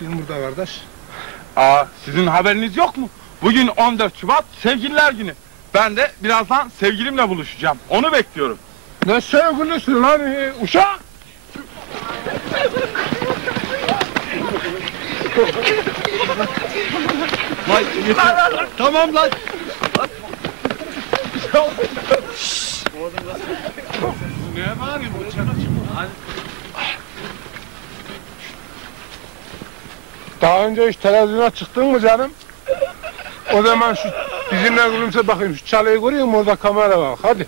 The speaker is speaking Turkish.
Bekliyorsun burada kardeş? Aa, sizin haberiniz yok mu? Bugün 14 Şubat Sevgililer Günü. Ben de birazdan sevgilimle buluşacağım. Onu bekliyorum. Ne sevgilisi lan e, uşak? Tamam lan. Ne var ya bu Daha önce hiç televizyona çıktın mı canım? O zaman şu bizimle gülümse bakayım şu çalıyı görüyor musun orada kamera var hadi.